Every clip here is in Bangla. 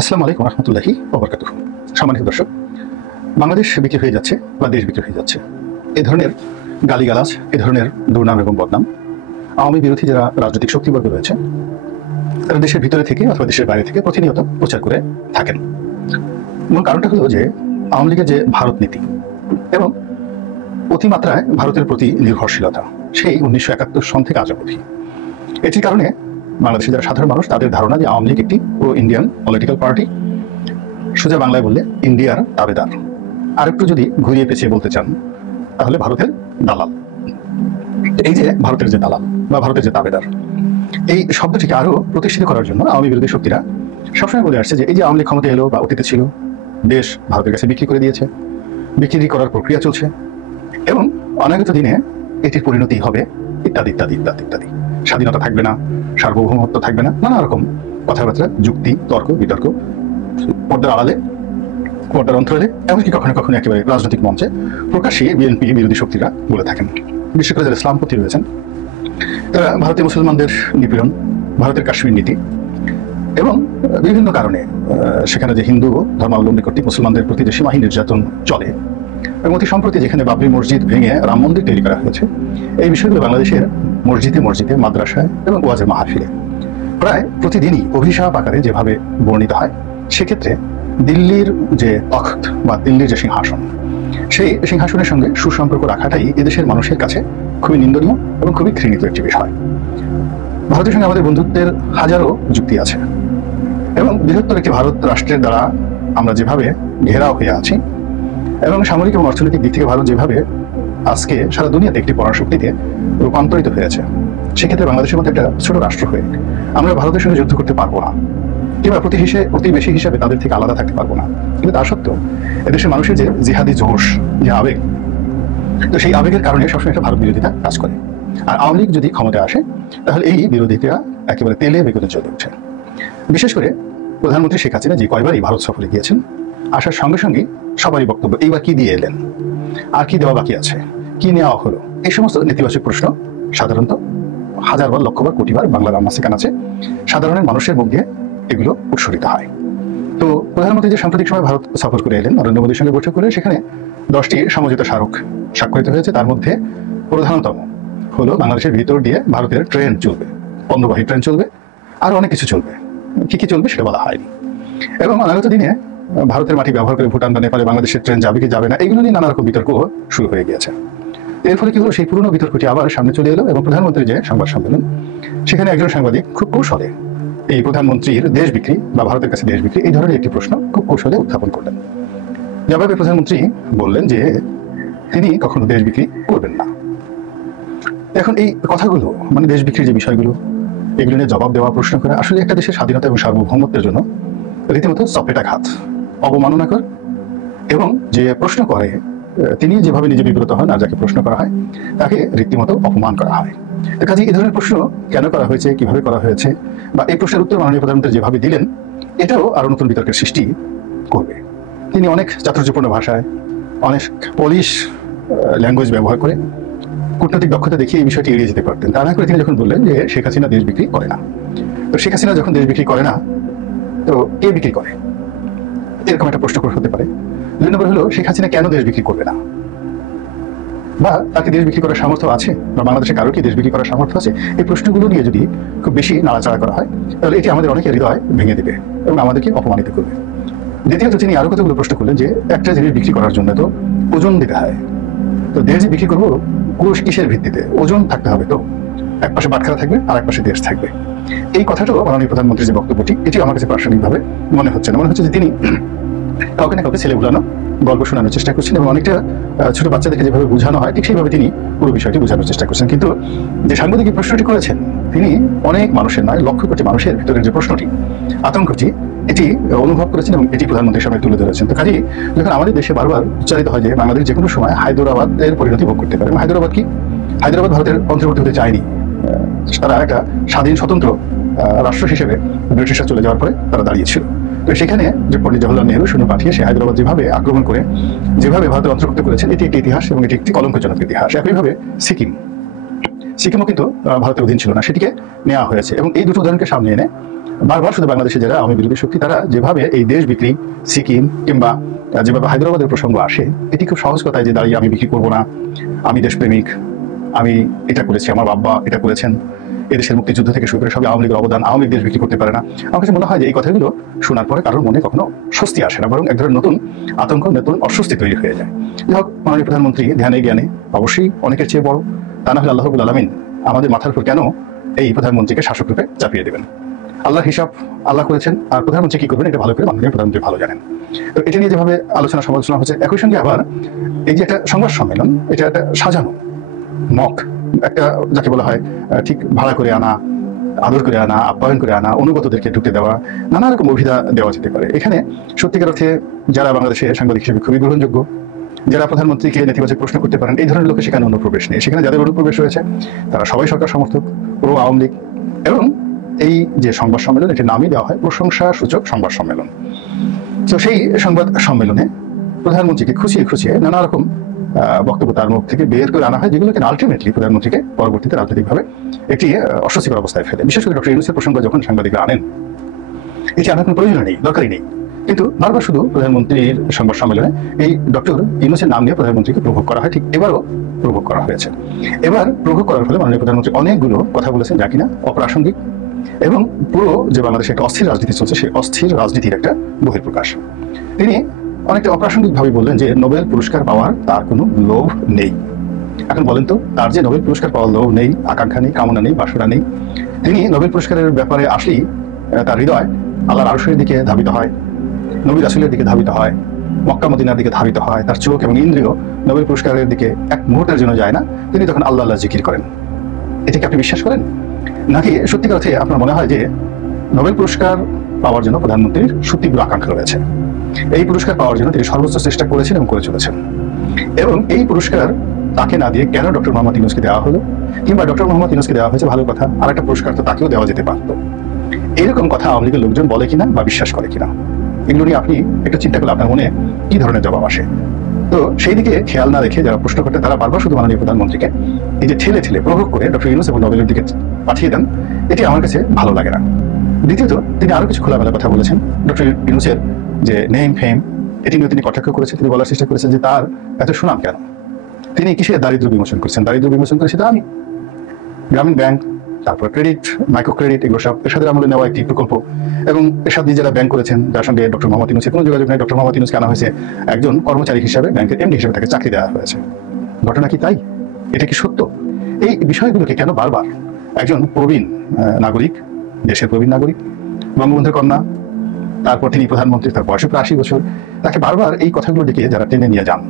আসসালামু আলাইকুম রহমতুল্লাহি ওয়া বারাকাতুহু। সম্মানিত দর্শক, বাংলাদেশ বিক্রি হয়ে যাচ্ছে বা দেশ বিক্রি হয়ে যাচ্ছে, এ ধরনের গালিগালাজ, এ ধরনের দুর্নাম এবং বদনাম আওয়ামী বিরোধী যারা রাজনৈতিক শক্তিবর্গ রয়েছে তারা দেশের ভিতরে থেকে অথবা দেশের বাইরে থেকে প্রতিনিয়ত প্রচার করে থাকেন। মূল কারণটা হলো যে আওয়ামী লীগের যে ভারত নীতি এবং অতিমাত্রায় ভারতের প্রতি নির্ভরশীলতা, সেই 1971 সন থেকে আজ অবধি, এটির কারণে বাংলাদেশের যারা সাধারণ মানুষ তাদের ধারণা যে আওয়ামী লীগ একটি প্রো ইন্ডিয়ান পলিটিক্যাল পার্টি, সোজা বাংলায় বললে ইন্ডিয়ার দাবেদার। আরেকটু যদি ঘুরিয়ে পেঁচিয়ে বলতে চান তাহলে ভারতের দালাল। এই যে ভারতের যে দালাল বা ভারতের যে দাবেদার, এই শব্দটিকে আরো প্রতিষ্ঠিত করার জন্য আওয়ামী বিরোধী শক্তিরা সবসময় বলে আসছে যে এই যে আওয়ামী লীগ ক্ষমতা এলো বা অতীতে ছিল, দেশ ভারতের কাছে বিক্রি করে দিয়েছে, বিক্রি করার প্রক্রিয়া চলছে এবং অনাগত দিনে এটির পরিণতি হবে ইত্যাদি ইত্যাদি ইত্যাদি ইত্যাদি। স্বাধীনতা থাকবে না, সার্বভৌমত্ব থাকবে না, নানা রকম কথাবার্তা, যুক্তি, তর্ক বিতর্ক পর্দার আড়ালে, পর্দার অন্তরালে, এমনকি কখনো কখনো একেবারে রাজনৈতিক মঞ্চে প্রকাশ্যে বিএনপি বিরোধী শক্তিরা বলে থাকেন। বিশেষ করে যারা ইসলামপন্থী রয়েছেন তারা ভারতীয় মুসলমানদের নিপীড়ন, ভারতের কাশ্মীর নীতি এবং বিভিন্ন কারণে সেখানে যে হিন্দু ধর্মাবলম্বী কর্তৃক মুসলমানদের প্রতি যে সীমাহীন নির্যাতন চলে এবং অতি সম্প্রতি যেখানে বাবরি মসজিদ ভেঙে রাম মন্দির তৈরি করা হয়েছে, এই বিষয়গুলো বাংলাদেশের মসজিদে মসজিদে, মাদ্রাসায় এবং ওয়াজে মাহফিলে প্রায় প্রতিদিনই অভিশাপ আকারে যেভাবে বর্ণিত হয়, সেক্ষেত্রে দিল্লির যে তখ্ত বা দিল্লির যে সিংহাসন, সেই সিংহাসনের সঙ্গে সুসম্পর্ক রাখাটাই এদেশের মানুষের কাছে খুবই নিন্দনীয় এবং খুবই ঘৃণিত একটি বিষয়। ভারতের সঙ্গে আমাদের বন্ধুত্বের হাজারো যুক্তি আছে এবং বৃহত্তর একটি ভারত রাষ্ট্রের দ্বারা আমরা যেভাবে ঘেরাও হয়ে আছি এবং সামরিক এবং অর্থনৈতিক দিক থেকে ভারত যেভাবে আজকে সারা দুনিয়াতে একটি পরাশক্তিতে রূপান্তরিত হয়েছে, সেক্ষেত্রে বাংলাদেশের মধ্যে একটা ছোট রাষ্ট্র হয়ে আমরা ভারতের সঙ্গে যুদ্ধ করতে পারবো না কিংবা প্রতিবেশী হিসেবে তাদের থেকে আলাদা থাকতে পারবো না। কিন্তু তা সত্ত্বেও এদেশের মানুষের যে জিহাদি জোশ, যে আবেগ, তো সেই আবেগের কারণে সবসময় একটা ভারত বিরোধিতা কাজ করে। আর আওয়ামী লীগ যদি ক্ষমতায় আসে তাহলে এই বিরোধিতা একেবারে তেলে বেগুনে জ্বলে ওঠে। বিশেষ করে প্রধানমন্ত্রী শেখ হাসিনা যে কয়বারই ভারত সফরে গিয়েছেন, আসার সঙ্গে সঙ্গে সবারই বক্তব্য এইবার কি দিয়ে এলেন, আর কি দেওয়া বাকি আছে, কি নেওয়া হলো, এই সমস্ত নেতিবাচক প্রশ্ন সাধারণত হাজারবার, লক্ষবার, কোটিবার বাংলার আনাচে কানাচে সাধারণের মানুষের মুখ দিয়ে এগুলো উৎসরিত হয়। তো প্রধানমন্ত্রী যে সাম্প্রতিক সময় ভারত সফর করে এলেন, নরেন্দ্র মোদীর সঙ্গে বৈঠক করে সেখানে 10টি সমঝোতা স্মারক স্বাক্ষরিত হয়েছে। তার মধ্যে প্রধানতম হলো বাংলাদেশের ভিতর দিয়ে ভারতের ট্রেন চলবে, পণ্যবাহী ট্রেন চলবে, আর অনেক কিছু চলবে। কি কি চলবে সেটা বলা হয়নি। এবং অনাগত দিনে ভারতের মাটি ব্যবহার করে ভুটান বা নেপালে বাংলাদেশের ট্রেন যাবে কি যাবে না, এগুলো নিয়ে নানা রকম বিতর্ক শুরু হয়ে গিয়েছে। এর ফলে কি হলো, সেই পুরনো বিতর্কটি আবার সামনে চলে এলো এবং প্রধানমন্ত্রীর যে সংবাদ সম্মেলন, সেখানে একজন সাংবাদিক খুব কৌশলে এই প্রধানমন্ত্রীর দেশ বিক্রি বা ভারতের কাছে দেশ বিক্রি, এই ধরনের একটি প্রশ্ন খুব কৌশলে উত্থাপন করলেন। জবাবে প্রধানমন্ত্রী বললেন যে তিনি কখনো দেশ বিক্রি করবেন না। এখন এই কথাগুলো, মানে দেশ বিক্রির যে বিষয়গুলো, এগুলো নিয়ে জবাব দেওয়া, প্রশ্ন করা আসলে একটা দেশের স্বাধীনতা এবং সার্বভৌমত্বের জন্য রীতিমতো চপেটাঘাত, অবমাননাকর। এবং যে প্রশ্ন করে তিনি যেভাবে নিজে বিব্রত হন আর যাকে প্রশ্ন করা হয় তাকে রীতিমতো অপমান করা হয়। কাজে এই ধরনের প্রশ্ন কেন করা হয়েছে, কিভাবে করা হয়েছে, বা এই প্রশ্নের উত্তর মাননীয় প্রধানমন্ত্রী যেভাবে দিলেন, এটাও আরো নতুন বিতর্কের সৃষ্টি করবে। তিনি অনেক চাতুর্যপূর্ণ ভাষায়, অনেক পলিশ ল্যাঙ্গুয়েজ ব্যবহার করে কূটনৈতিক দক্ষতা দেখিয়ে এই বিষয়টি এড়িয়ে যেতে পারতেন। তা না করে তিনি যখন বললেন যে শেখ হাসিনা দেশ বিক্রি করে না, তো শেখ হাসিনা যখন দেশ বিক্রি করে না, তো কে বিক্রি করে, এরকম একটা প্রশ্ন হতে পারে। 2 নম্বর হলো, শেখ হাসিনা কেন দেশ বিক্রি করবে না, বা তাকে দেশ বিক্রি করার সামর্থ্য আছে, বা বাংলাদেশে কারো কি দেশ বিক্রি করার সামর্থ্য আছে, এই প্রশ্নগুলো নিয়ে যদি খুব বেশি নাড়াচাড়া করা হয় তাহলে এটি আমাদের অনেকের হৃদয় ভেঙে দেবে এবং আমাদেরকে অপমানিত করবে। দ্বিতীয়ত তিনি আরো কতগুলো প্রশ্ন করলেন যে একটা জিনিস বিক্রি করার জন্য তো ওজন দিতে হয়, তো দেশ যে বিক্রি করবো কিসের ভিত্তিতে, ওজন থাকতে হবে, তো এক পাশে বাটখারা থাকবে আর এক পাশে দেশ থাকবে। এই কথাটাও মাননীয় প্রধানমন্ত্রীর যে বক্তব্যটি, এটি আমার কাছে প্রাসঙ্গিকভাবে মনে হচ্ছে না। মনে হচ্ছে যে তিনি কাউকে না কাউকে ছেলে ভুলানো গল্প শোনানোর চেষ্টা করছেন এবং অনেকটা ছোট বাচ্চাদেরকে যেভাবে বোঝানো হয় ঠিক সেইভাবে তিনি পুরো বিষয়টি বোঝানোর চেষ্টা করছেন। কিন্তু যে সাংবাদিক প্রশ্নটি করেছেন, তিনি অনেক মানুষের নয়, লক্ষ কোটি মানুষের ভিতরের যে প্রশ্নটি, আতঙ্কটি, এটি অনুভব করেছেন এবং এটি প্রধানমন্ত্রীর সামনে তুলে ধরেছেন। তো কাজেই যখন আমাদের দেশে বারবার উচ্চারিত হয় যে বাংলাদেশ যে কোনো সময় হায়দ্রাবাদের পরিণতি ভোগ করতে পারে, হায়দ্রাবাদ কি, হায়দ্রাবাদ ভারতের অন্তর্বর্তী হতে চায়নি। তারা একটা স্বাধীন স্বতন্ত্র রাষ্ট্র হিসেবে ব্রিটিশরা চলে যাওয়ার পরে তারা দাঁড়িয়েছিল। তো সেখানে যে পণ্ডিত জওহরলাল নেহরু সৈন্য পাঠিয়ে সে হায়দ্রাবাদ যেভাবে আক্রমণ করে যেভাবে ভারতের অন্তর্ভুক্ত করেছেন, এটি একটি ইতিহাস এবং এটি একটি কলঙ্কজনক ইতিহাস। একইভাবে সিকিমও কিন্তু ভারতের অধীন ছিল না, সেটিকে নেওয়া হয়েছে। এবং এই দুটো উদাহরণকে সামনে এনে বারবার শুধু বাংলাদেশে যারা আওয়ামী বিরোধী শক্তি তারা যেভাবে এই দেশ বিক্রি, সিকিম কিংবা যেভাবে হায়দ্রাবাদের প্রসঙ্গ আসে, এটি খুব সহজ কথায় যে দাঁড়িয়ে আমি বিক্রি করবো না, আমি দেশপ্রেমিক, আমি এটা করেছি, আমার বাবা এটা করেছেন, এদেশের মুক্তিযুদ্ধ থেকে শুরু করে সবই আওয়ামী লীগের অবদান, আওয়ামী লীগ দেশ বিক্রি করতে পারে না। আমার কাছে মনে হয় যে এই কথাগুলো শোনার পরে কারোর মনে কখনো স্বস্তি আসে না, বরং এক ধরনের নতুন আতঙ্ক, নতুন অস্বস্তি তৈরি হয়ে যায়। যাই হোক, মাননীয় প্রধানমন্ত্রী ধ্যানে জ্ঞানে অবশ্যই অনেকের চেয়ে বড়, তা না হলে আল্লাহ রাব্বুল আলামিন আমাদের মাথার উপর কেন এই প্রধানমন্ত্রীকে শাসক রূপে চাপিয়ে দেবেন? আল্লাহর হিসাব আল্লাহ করেছেন, আর প্রধানমন্ত্রী কি করবেন এটা ভালো করে মাননীয় প্রধানমন্ত্রী ভালো জানেন। তো এটা নিয়ে যেভাবে আলোচনা সমালোচনা হচ্ছে, একই সঙ্গে আবার এই যে একটা সংবাদ সম্মেলন, এটা একটা সাজানো মক, একটা যাকে বলা হয় ঠিক ভাড়া করে আনা, আদর করে আনা, আপ্যায়ন করে আনা, অনুগতদেরকে ঢুকতে দেওয়া, নানা রকম অভিধা দেওয়া যেতে পারে। এখানে সত্যিকার অর্থে যারা বাংলাদেশে সাংবাদিক হিসেবে খুবই গ্রহণযোগ্য, যারা প্রধানমন্ত্রীকে নেতিবাচক প্রশ্ন করতে পারেন, এই ধরনের লোকের সেখানে অনুপ্রবেশ নেই। সেখানে যাদের অনুপ্রবেশ রয়েছে তারা সবাই সরকার সমর্থক, পুরো আওয়ামী লীগ। এবং এই যে সংবাদ সম্মেলন, এটির নামই দেওয়া হয় প্রশংসা সূচক সংবাদ সম্মেলন। তো সেই সংবাদ সম্মেলনে প্রধানমন্ত্রীকে খুঁচিয়ে খুঁচিয়ে নানা রকম বক্তব্য তার মুখ থেকে বের করে আনা হয়, যেগুলোকে আলটিমেটলি প্রধানমন্ত্রীকে পরবর্তীতে রাজনৈতিকভাবে একটি অস্বস্তিকর অবস্থায় ফেলে। বিশেষ করে ডক্টর ইউনূসের প্রসঙ্গ যখন সাংবাদিকরা আনেন, এটি আনার কোনো প্রয়োজন নেই, দরকারই নেই, কিন্তু বারবার শুধু প্রধানমন্ত্রীর সংবাদ সম্মেলনে এই ডক্টর ইউনূসের নাম নিয়ে প্রধানমন্ত্রীকে প্রভোগ করা হয়। ঠিক এবারও প্রভোগ করা হয়েছে। এবার প্রভোগ করার ফলে মাননীয় প্রধানমন্ত্রী অনেকগুলো কথা বলেছেন যা কিনা অপ্রাসঙ্গিক, এবং পুরো যে বাংলাদেশে একটা অস্থির রাজনীতি চলছে, সেই অস্থির রাজনীতির একটা বহিঃপ্রকাশ। তিনি অনেকটা অপ্রাসঙ্গিকভাবে বললেন যে নোবেল পুরস্কার পাওয়ার তার কোনো লোভ নেই। এখন বলেন তো, তার যে নোবেল পুরস্কার পাওয়ার লোভ নেই, আকাঙ্ক্ষা নেই, কামনা নেই, বাসনা নেই, তিনি নোবেল পুরস্কারের ব্যাপারে আসলেই তার হৃদয় আল্লাহর আরশের দিকে ধাবিত হয়, নবী রাসূলের দিকে ধাবিত হয়, মক্কা মদিনার দিকে ধাবিত হয়, তার চোখ এবং ইন্দ্রিয় নোবেল পুরস্কারের দিকে এক মুহূর্তের জন্য যায় না, তিনি তখন আল্লাহ আল্লাহ জিকির করেন। এটাকে আপনি বিশ্বাস করেন? নাকি সত্যিকার অর্থে আপনার মনে হয় যে নোবেল পুরস্কার পাওয়ার জন্য প্রধানমন্ত্রীর সুতীব্র আকাঙ্ক্ষা রয়েছে, এই পুরস্কার পাওয়ার জন্য তিনি সর্বোচ্চ চেষ্টা করেছেন এবং করে চলেছেন, এবং এই পুরস্কার তাকে না দিয়ে কেন ডক্টর মোহাম্মদ ইউনূসকে দেওয়া হলো, কিংবা ডক্টর মোহাম্মদ ইউনূসকে দেওয়া হয়েছে ভালো কথা, আর একটা পুরস্কার তো তাকেও দেওয়া যেতে পারত, এরকম কথা আওয়ামী লীগের লোকজন বলে কিনা বা বিশ্বাস করে কিনা, এগুলো নিয়ে আপনি একটু চিন্তা করলে আপনার মনে কি ধরনের জবাব আসে? তো সেই দিকে খেয়াল না রেখে যারা প্রশ্ন করতে, তারা বারবার শুধু মাননীয় প্রধানমন্ত্রীকে এই যে ঠেলে ঠেলে প্রভোগ করে ডক্টর ইউনূস এবং নোবেলের দিকে পাঠিয়ে দেন, এটি আমার কাছে ভালো লাগে না। দ্বিতীয়ত, তিনি আরো কিছু খোলামেলা কথা বলেছেন। ডক্টর ইউনূসের যে নেম ফেম, এটি নিয়ে তিনি কটাক্ষ করেছেন। তিনি বলার চেষ্টা করেছেন যে তার এত সুনাম কেন, তিনি কিসের দারিদ্র বিমোচন করেছেন। দারিদ্র বিমোচন করেছে তা আমি, গ্রামীণ ব্যাংক, তারপর ক্রেডিট, মাইক্রো ক্রেডিট, এগুলো সব এরশাদের আমলে নেওয়া একটি প্রকল্প। এবং এরশাদ নিজেরা ব্যাংক করেছেন, যার সঙ্গে ডক্টর মোহাম্মদ ইউনূসের কোনো যোগাযোগ নেই। ডক্টর মোহাম্মদ ইউনূসকে আনা হয়েছে একজন কর্মচারী হিসাবে, ব্যাংকের এমডি হিসেবে তাকে চাকরি দেওয়া হয়েছে। ঘটনা কি তাই? এটা কি সত্য? এই বিষয়গুলোকে কেন বারবার একজন প্রবীণ নাগরিক, দেশের প্রবীণ নাগরিক, বঙ্গবন্ধুর কন্যা, তারপর তিনি প্রধানমন্ত্রী, তার বয়স প্রায় 80 বছর, তাকে বারবার এই কথাগুলো ডেকে যারা টেনে নিয়ে যান,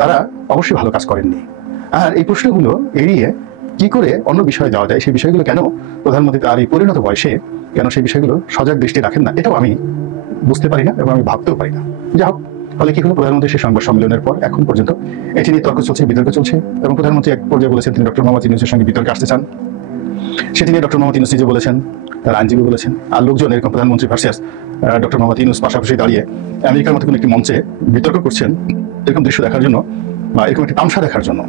তারা অবশ্যই ভালো কাজ করেননি। আর এই প্রশ্নগুলো এড়িয়ে কি করে অন্য বিষয়ে যাওয়া যায়, সেই বিষয়গুলো কেন প্রধানমন্ত্রী তার এই পরিণত বয়সে কেন সেই বিষয়গুলো সজাগ দৃষ্টি রাখেন না, এটাও আমি বুঝতে পারি না এবং আমি ভাবতেও পারি না। যাই হোক, ফলে কি হলো, প্রধানমন্ত্রী সেই সংবাদ সম্মেলনের পর এখন পর্যন্ত এটি নিয়ে তর্ক চলছে, বিতর্ক চলছে, এবং প্রধানমন্ত্রী এক পর্যায়ে বলেছেন তিনি ডক্টর মোহাম্মদ ইউনূসের সঙ্গে বিতর্কে আসতে চান। সেটি নিয়ে ডক্টর মোহাম্মদ ইউনূস নিজে বলেছেন, তার আইনজীবী বলেছেন, আর লোকজন এরকম প্রধানমন্ত্রী ভার্সেস ডক্টর মোহাম্মদ ইউনূস পাশাপাশি দাঁড়িয়ে আমেরিকার মতো কোনো একটি মঞ্চে বিতর্ক করছেন, এরকম দৃশ্য দেখার জন্য বা এরকম একটি তামসা দেখার জন্য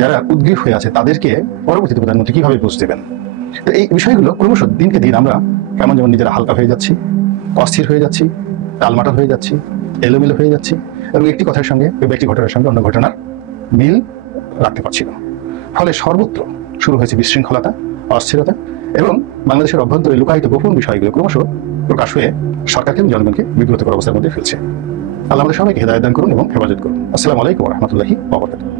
যারা উদ্গ্রীব হয়ে আছে তাদেরকে পরবর্তীতে প্রধানমন্ত্রী কিভাবে বুঝ দেবেন। তো এই বিষয়গুলো ক্রমশ দিনকে দিন আমরা কেমন যেমন নিজেরা হালকা হয়ে যাচ্ছি, অস্থির হয়ে যাচ্ছি, টালমাটাল হয়ে যাচ্ছি, এলোমেলো হয়ে যাচ্ছি, এবং একটি কথার সঙ্গে একটি ঘটনার সঙ্গে অন্য ঘটনার মিল রাখতে পারছি না। ফলে সর্বত্র শুরু হয়েছে বিশৃঙ্খলতা, অস্থিরতা, এবং বাংলাদেশের অভ্যন্তরে লুকায়িত গোপন বিষয়গুলো ক্রমশ প্রকাশ হয়ে সরকারকে এবং জনগণকে বিব্রতকর অবস্থার মধ্যে ফেলছে। আল্লাহ আমাদের সবাইকে হেদায়েত দান করুন এবং হেফাজত করুন। আসসালামু আলাইকুম ওয়া রাহমাতুল্লাহি ওয়া বারাকাতুহু।